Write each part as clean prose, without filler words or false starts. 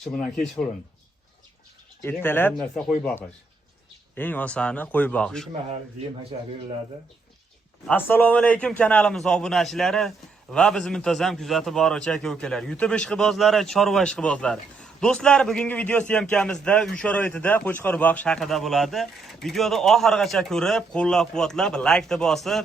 Shu bilan kechqurun. Ertalab narsa qo'y boqish. eng osoni qo'y boqish. 2 mahal yem hashar beriladi. Assalomu alaykum kanalimiz obunachilari va bizni muntazam kuzatib boruvchi aka-ukalar, YouTube ishqibozlari, chorva ishqibozlari. Do'stlar, bugungi video syomkamizda uy sharoitida qo'chqor boqish haqida bo'ladi. Videoni oxirigacha ko'rib, qo'llab-quvvatlab, like bosib,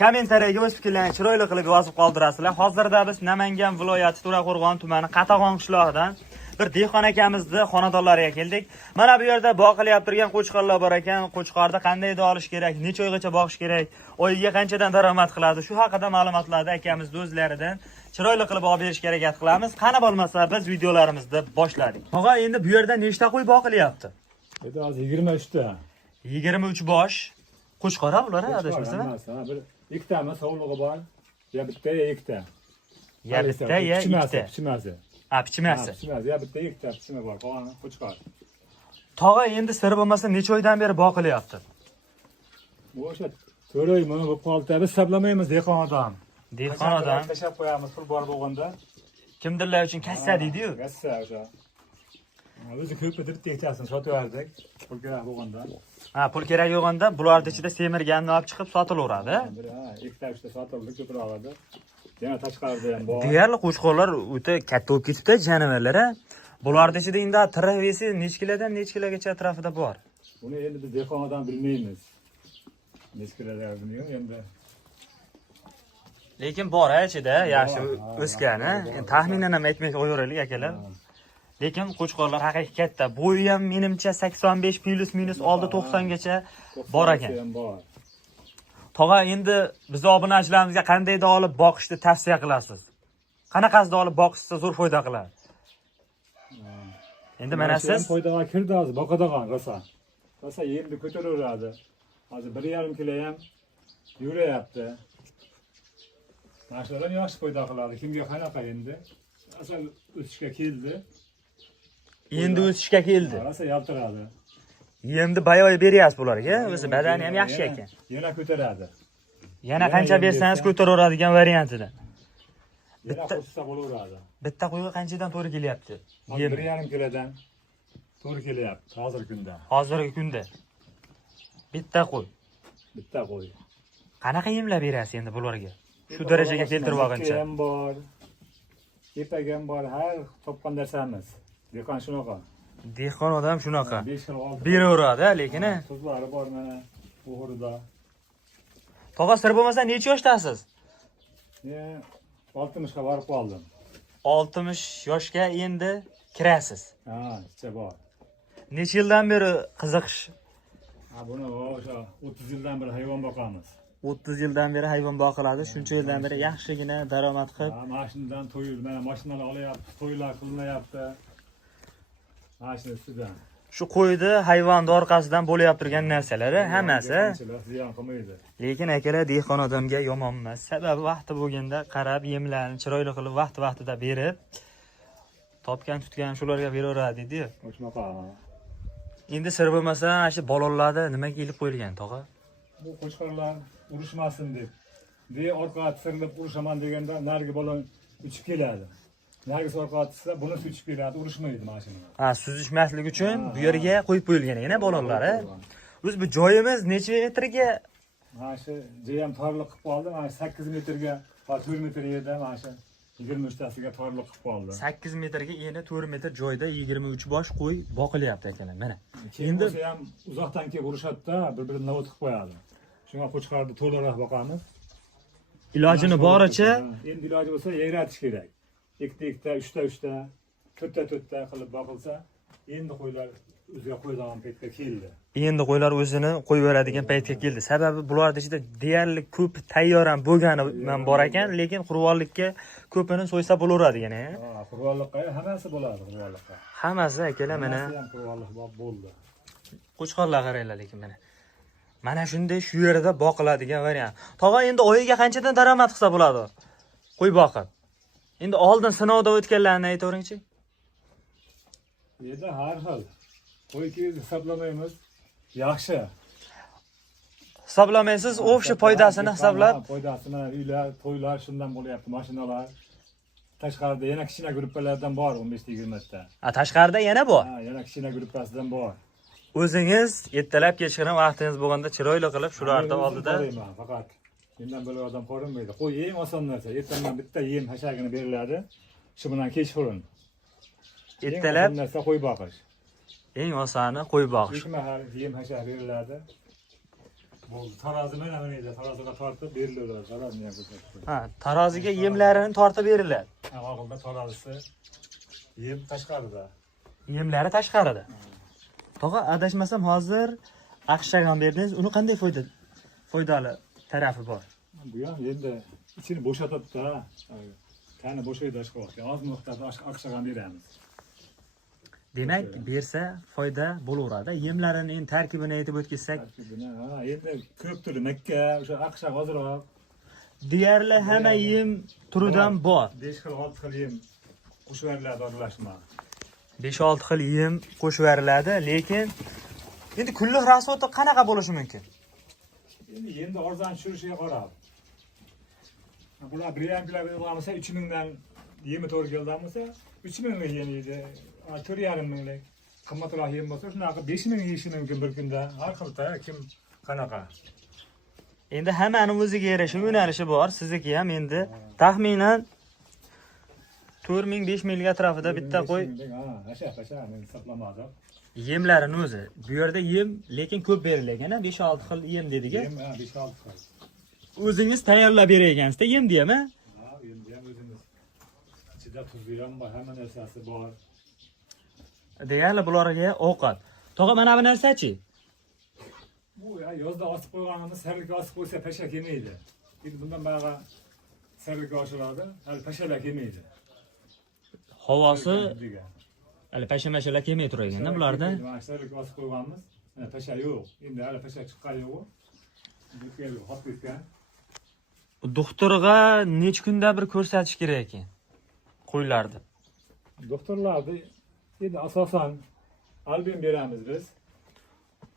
kommentariyaga o'z fikrlaringizni chiroyli qilib yozib qoldirasizlar. Hozirda biz Namangan viloyati To'raqo'rg'on tumani Qatag'on qishlog'idan bir dehqon akamizni xonadonlariga keldik. Mana bu yerda boqilyapti turgan qo'chqorlar bor ekan. Qo'chqorda qanday olish kerak, necha oygacha boqish kerak, oyiga qanchadan daromad qiladi, shu haqida ma'lumotlarni akamizni o'zlaridan chiroyli qilib olib berishga harakat qilamiz. Qani bo'lmasa biz videolarimizni boshladik. Tog'a, endi bu yerda nechta qo'y boqilyapti? Endi hozir 23 ta. 23 bosh qo'chqor bular, adashmasam. Bir ikkitami sog'lig'i bor, yo bitta yo ikkita. Ya bitta ya ikkita. Pichmasi. Pichmasi. Pichmasi ya bitta ikkita pichma bor, qolgani qo'chqor. Tog'a, endi sir bo'lmasa necha oydan beri boqilyapti? Bu o'sha to'rey mana bu qolta biz hisoblamaymiz dehqon odam. Dehqon odam tashab qo'yamiz pul bor bo'lganda. kimdirlar uchun kassa deydi-yu. Kassa o'sha. O'zi ko'p bitirib tekchasini sotib oldik. Pul kerak bo'lganda. Pul kerak bo'lganda bularning ichida semirganini olib chiqib sotilaveradi. Ikkita uchta sotildi, ko'proq oladi. Yana tashqarida ham bor. Deyarli qo'chqorlar o'ta katta bo'lib ketibdi, janivorlar. Bularning ichida endi travesi necha kilodan necha kilogacha atrofida bor. Buni endi biz dehqon odam bilmaymiz. Necha kilodan bilmayman endi. Lekin bor ichida yaxshi o'sgani. Endi taxminan ham aytmay qo'yaveraylik akalar. Lekin qo'chqorlar haqiqiy katta. Bo'yi ham menimcha 85 plus minus oldi 90 gacha bor ekan. Tog'a, endi biz obunachilarimizga qandayda olib boqishni tavsiya qilasiz? Qanaqasida olib boqishsa zo'r foyda qiladi? Endi mana siz foydaga kirdi hozir boqadigan rosa. Rosa yerni ko'taraveradi. Hozir 1,5 kilo ham yurayapti. Mashinalar yaxshi foyda qiladi. Kimga qanaqa endi? Asal o'sishga keldi. Endi o'sishga keldi. Rosa yaltiradi. Endi bayoy beryapsiz bularga, o'zi badani ham yaxshi ekan. Yana ko'taradi. Yana qancha bersangiz ko'taraveradigan variantida. Yana qo'shsa bo'laveradi. Bitta qo'yga qanchadan to'g'ri kelyapti? 1,5 kilodan to'g'ri kelyapti hozirgi kunda. Hozirgi kunda. Bitta qo'y. Bitta qo'y. Qanaqa yemlar berasiz endi bularga? Shu darajaga keltirib olguncha. Ham bor. Kepak ham bor, har topgan narsamiz. Dehqon shunaqa. Dehqon odam shunaqa. 5 yil oldi. Beraveradi, lekin Tuzlari bor mana o'g'rida. Tog'a, sir bo'lmasa necha yoshdasiz? Men 60 ga borib qoldim. 60 yoshga endi kirasiz. Ichcha bor. Necha yildan beri qiziqish? Buni o'sha 30 yildan beri hayvon boqamiz. 30 yildan beri hayvon boqiladi. Shuncha yildan beri yaxshigina daromad qilib, Mashinadan to'yib, mana mashinalar olyapti, to'ylar qilinyapti. Mashina ustidan. Shu qo'ydi hayvonni orqasidan bo'layapti turgan narsalari hammasi. Ziyon qilmaydi. Lekin akalar, dehqon odamga yomon emas. Sababi vaqti bo'lganda qarab, yemlarni chiroyli qilib vaqti-vaqtida berib, topgan tutgan shularga beraveradi deydi. Shunaqa. Endi sir bo'lmasa, shu balolarni nimaga ilib qo'yilgan, tog'a? Bu qo'chqorlar urushmasin deb. Orqaga tirilib urushaman deganda narigi balon uchib keladi. Nargis orqaga tirsa, buni uchib keladi, urushmaydi mashina. Suzishmaslik uchun bu yerga qo'yib qo'yilgan ekan balonlari. O'z bu joyimiz necha metrga? Mana shu jayam torliq qilib qoldi. Mana 8 metrga, 4 metr yerda mana shu 23 tasiga torliq qilib qoldi. 8 metrga eni 4 metr joyda 23 bosh qo'y boqilyapti akalar. Mana. Endi ham uzoqdan kelib urishadi-da, bir-birini navot qilib qo'yadi. Shunga qo'chqorni to'liqroq boqamiz. Ilojini boricha endi iloji bo'lsa yayratish kerak. Ikkita, uchta, to'rtta qilib boqilsa, endi qo'ylar o'ziga qo'yadigan paytga keldi. Endi qo'ylar o'zini qo'yaveradigan paytga keldi. Sababi bularning ichida deyarli ko'p tayyor ham bo'lgani ham bor ekan, lekin qurvonlikka ko'pini so'ysa bo'laveradigan. Qurvonlikqa hammasi bo'ladi, qurvonlikqa. Hammasi akalar mana. Qurvonlik bo'ldi. Qo'chqorlar qaranglar lekin mana. Mana shunday shu yerda boqiladigan variant. Tog'a, endi oyiga qanchadan daromad qilsa bo'ladi? Qo'y boqib. Endi oldin sinovdan o'tganlarni aytavering-chi. Endi har xil. Qo'yki hisoblamaymiz. Yaxshi. Hisoblamaysiz, o'sha foydasini hisoblab. Foydasini uylar, to'ylar shundan bo'lyapti, mashinalar. tashqarida yana kichkina gruppalardan bor 15-20 ta. Tashqarida yana bor. Ha, yana kichkina gruppasidan bor. O'zingiz ertalab kechqurun vaqtingiz bo'lganda chiroyli qilib shularni oldida qarayman faqat. Mendan bo'lgan odam ko'rinmaydi. Qo'y eng oson narsa. Ertaman bitta yem hashagini beriladi. Shu bilan kechqurun. ertalab narsa qo'y boqish. eng osoni qo'y boqish. 3 mahal yem hashar beriladi. Bu tarozi mana edi. Taroziga tortib beriladi. Tarozini ham ko'rsatib. Ha, taroziga yemlarini tortib beriladi. Ha, og'ilda tarozisi yem tashqarida. Yemlari tashqarida. Tog'a adashmasam hozir aqshagan berdingiz. Uni qanday foydali tarafi bor? Bu ham endi ichini bo'shatadi-da. Qani bo'shaydi chiqyapti. Oz miqdorda aqshagan beramiz. Demak, bersa foyda bo'laveradi. Yemlarining endi tarkibini aytib o'tsak, Ha, endi ko'p turi makka, o'sha aqshaq ozroq. deyarli hamma yem turidan bor. 5 xil 6 xil yem qo'shib beriladi aralashma. 5-6 xil yem qo'shib beriladi, lekin endi kunlik rasvoti qanaqa bo'lishi mumkin? Endi arzon tushirishiga qarab. Bular briyankalar bo'lsa 3000 dan yemi to'g'ri kelgan bo'lsa 3000 ga yeniydi. 4,5 minglik. Qimmatroq yem bo'lsa shunaqa 5000 yeyishi mumkin bir kunda. Har xilda kim qanaqa. Endi hammaning o'ziga yarasha yo'nalishi bor. Sizniki ham endi taxminan 4000-5000 ga atrofida bitta qo'y. Ha, hasha, men hisoblamadim. Yemlarini o'zi. Bu yerda yem lekin ko'p berilgan, 5-6 xil yem dediga. Yem 5-6 xil. O'zingiz tayyorlab beraygansizda yem deymi? Ha, endi ham o'zimiz. Ichida tuzi ham bor, hamma narsasi bor. Deyarli bularga ovqat. Tog'a mana bu narsa-chi? Bu yozda osib qo'yganimiz sarlikka osib qo'ysa pashak yemaydi. Endi bundan bayağı sarlikka oshiradi, hali pashak yemaydi. Havosi hali pasha-mashalar kelmay turganda bularda. Sarlikka osib qo'yganmiz, pashak yo'q. Endi hali pashak chiqqani yo'q. Bu hop ketgan. Doktorga necha kunda bir ko'rsatish kerak ekan qo'ylarni? Doktorlarni endi asosan albin beramiz biz.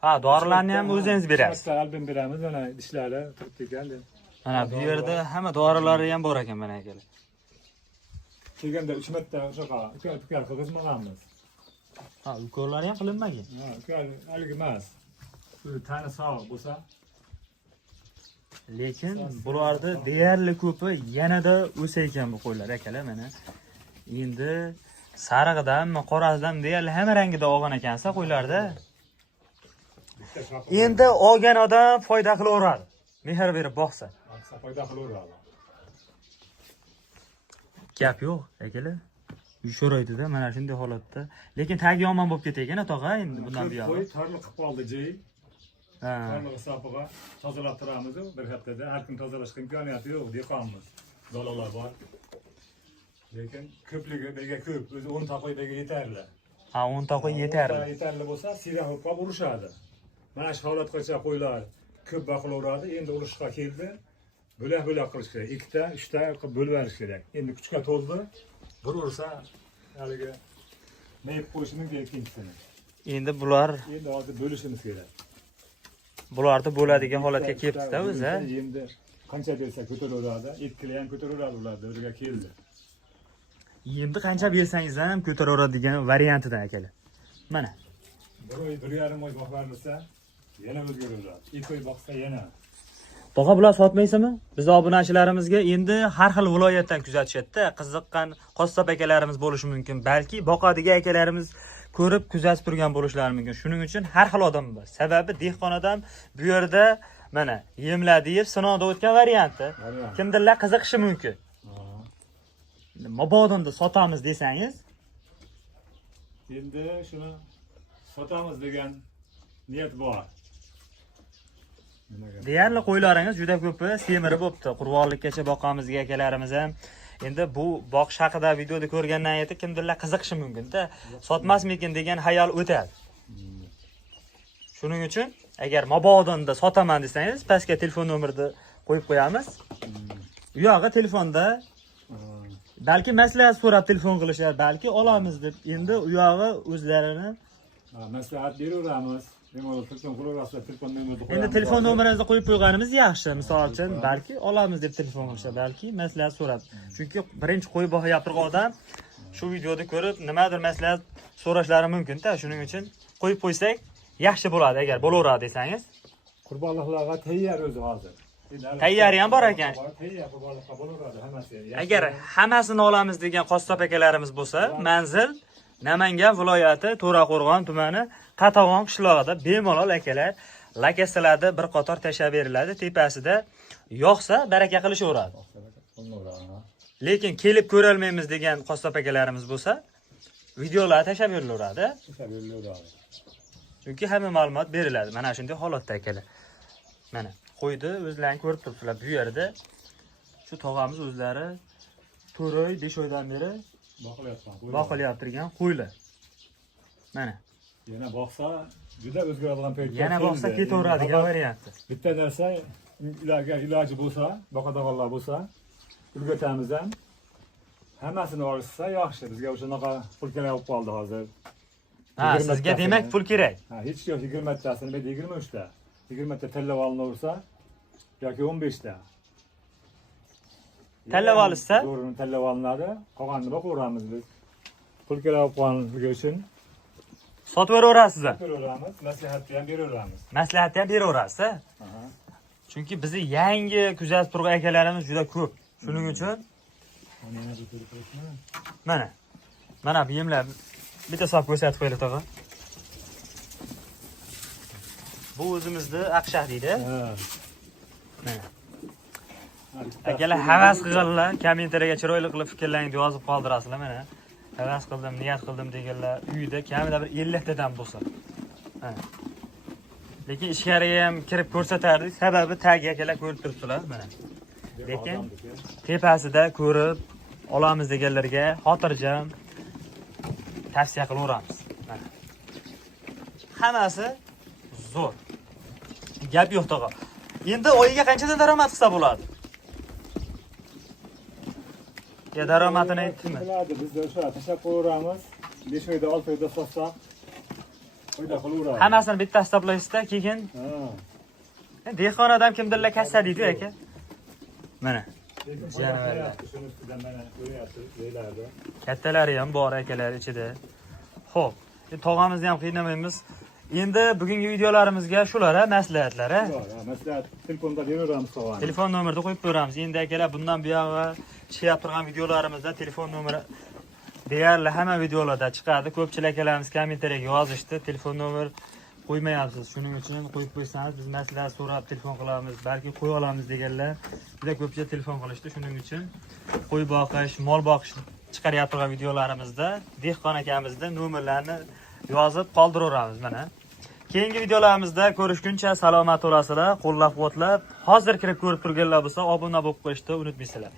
Ha, dorilarni ham o'zingiz berasiz. Albin beramiz, mana dishlari turibdi ekan. Mana bu yerda hamma dorilari ham bor ekan mana akalar. Kelganda 3 marta o'shaqa ukal qilgizmaganmiz. Ha, ukollar ham qilinmagan. Ha, ukal haligi emas. Tani sog' bo'lsa, lekin bularda deyarli ko'pi yanada o'sa ekan bu qo'ylar akalar mana. Endi sarig'idan, qorasidan deyarli hamma rangida olgan ekansa qo'ylarda. Endi olgan odam foyda qilaveradi. Mehr berib boqsa. maqsad foyda qilaveradi. Gap yo'q akalar. Sho'roydida mana shunday holatda. Lekin tagi yomon bo'lib ketgan tog'a endi bundan buyon. Qo'y tarliq qilib qoldi jey. Ha. Tarliq hisobiga tozalab turamiz. Bir haftada har kun tozalashga imkoniyati yo'q, dehqonmiz. Dalalar bor. Lekin ko'pligi bega ko'p, o'zi 10 ta qo'y bega yetarli. Ha, 10 ta qo'y yetarli. Yetarli bo'lsa, sira qilib urushadi. Mana shu holatgacha qo'ylar ko'p baqilaveradi. Endi urushga keldi. Bo'lak qilish kerak. 2 ta, 3 ta qilib bo'lib berish kerak. Endi kuchga to'ldi. Bir ursa haliga mayib qo'yishi mumkin ikkinchisini. Endi bular Endi hozir bo'lishimiz kerak. bularda bo'ladigan holatga kelibdi-da o'zi. Endi qancha bersa ko'taraveradi. 2 kilo ham ko'taraveradi ular davriga keldi. Yemni qancha bersangiz ham ko'taraveradigan variantidan akalar. Mana. Bir oy, 1,5 oy boqarilsa yana o'zgaraveradi. 2 oy boqsa yana. Tog'a bular sotmaysizmi? Biz obunachilarimizga endi har xil viloyatdan kuzatishadi-da. Qiziqqan qassob akalarimiz bo'lishi mumkin. Balki boqadigan akalarimiz ko'rib kuzatib turgan bo'lishlari mumkin. Shuning uchun har xil odam bor. Sababi dehqon odam bu yerda mana yemlar deb sinovdan o'tgan varianti. Kimdirlar qiziqishi mumkin. Mabodonda sotamiz desangiz, Endi shuni sotamiz degan niyat bor. deyarli qo'ylaringiz juda ko'pi semirib bo'pti. Qurbonlikkacha boqamizga akalarimiz ham endi bu boqish haqida videoda ko'rgandan aytib kimdirlar qiziqishi mumkin-da. Sotmasmikin degan xayol o'tadi. Shuning uchun agar mabodonda sotaman desangiz, pastga telefon nomerini qo'yib qo'yamiz. U yog'i telefonda balki maslahat so'rab telefon qilishar, balki olamiz deb. Endi u yog'i o'zlarini Maslahat beraveramiz. Bemalol telefon quraversa, telefon nomerini qo'yamiz. Endi telefon nomeringizni qo'yib qo'yganimiz yaxshi. Misol uchun, balki olamiz deb telefon qilsa, balki maslahat so'rab. Chunki birinchi qo'yib boqib turgan odam shu videoni ko'rib nimadir maslahat so'rashlari mumkin-da. Shuning uchun qo'yib qo'ysak yaxshi bo'ladi agar bo'laveradi desangiz. Qurbonliqlarga tayyor o'zi hozir. Tayyori ham bor ekan. Tayyor qurbonliqqa bo'laveradi hammasi. Agar hammasini olamiz degan qassob akalarimiz bo'lsa, manzil Namangan viloyati To'raqo'rg'on tumani Qatag'on qishlog'ida bemalol akalar lokatsiyalarda bir qator tashlab beriladi. Tepasida yoqsa baraka qilishaveradi. Lekin kelib ko'ra olmaymiz degan qassob akalarimiz bo'lsa, videolar tashlab berilaveradi. Chunki hamma ma'lumot beriladi. Mana shunday holatda akalar. Mana qo'ydi, o'zlaring ko'rib turibsizlar bu yerda. Shu tog'amiz o'zlari 4 oy, 5 oydan beri boqilyapti turgan qo'ylar. Mana. Yana boqsa, juda o'zgaradigan payt. Yana boqsa ketaveradigan varianti. Bitta narsa iloji bo'lsa, boqadiganlar bo'lsa, o'rgatamiz ham. Hammasini olishsa yaxshi. Bizga o'shanaqa pul kerak bo'lib qoldi hozir. Ha, sizga demak pul kerak. Ha, hech yo'q 20 tasini, 23 ta. 20 ta tanlab olinaversa yoki 15 ta. Tanlab olishsa, To'g'rini tanlab olinadi. Qolganini boqaveramiz biz. Pul kerak bo'lib qolganligi uchun sotib beraverasiz. beraveramiz, maslahat ham beraveramiz. Maslahat ham beraverasiz. Chunki bizni yangi kuzatib turgan akalarimiz juda ko'p. Shuning uchun mana. Mana bu yemlar bitta sop ko'rsatib qo'yaylik tog'a. Bu o'zimizni aqshaq deydi. Mana. Akalar havas qilganlar, kommentariyaga chiroyli qilib fikrlaringizni yozib qoldirasizlar mana. Havas qildim, niyat qildim deganlar uyda kamida bir 50 tadan bo'lsa. Mana. Lekin ichkariga ham kirib ko'rsatardik. Sababi tag akalar ko'rib turibdilar mana. Lekin tepasida ko'rib olamiz deganlarga xotirjam tavsiya qilaveramiz. Mana. Hammasi zo'r. Gap yo'q tog'a. Endi oyiga qanchadan daromad qilsa bo'ladi? Ya daromadini aytdingmi? Biladi, biz o'sha tashlab qo'yamiz. 5 oyda 6 oyda sotsak oyda qilaveramiz. Hammasini bitta hisoblaysizda, keyin dehqon odam kimdirlar kassa deydi aka. Mana. Janavarlar. Shuni ustidan mana ko'ryapsiz, deylardi. Kattalari ham bor akalar ichida. Xo'p, tog'amizni ham qiynamaymiz. Endi bugungi videolarimizga shular maslahatlar. Maslahat telefonda beraveramiz tog'ani. Telefon nomerini qo'yib beramiz. Endi akalar bundan buyog'i chiqib turgan videolarimizda telefon nomeri deyarli hamma videolarda chiqadi. Ko'pchilik akalarimiz kommentariyaga yozishdi, telefon nomer qo'ymayapsiz. Shuning uchun qo'yib qo'ysangiz biz maslahat so'rab telefon qilamiz, balki qo'ya olamiz deganlar juda ko'pchilik telefon qilishdi. Shuning uchun qo'y boqish, mol boqish chiqaryapti turgan videolarimizda dehqon akamizning nomerlarini yozib qoldiraveramiz mana. Keyingi videolarimizda ko'rishguncha salomat bo'lasizlar, qo'llab-quvvatlab. Hozir kirib ko'rib turganlar bo'lsa, obuna bo'lib qo'yishni unutmaysizlar.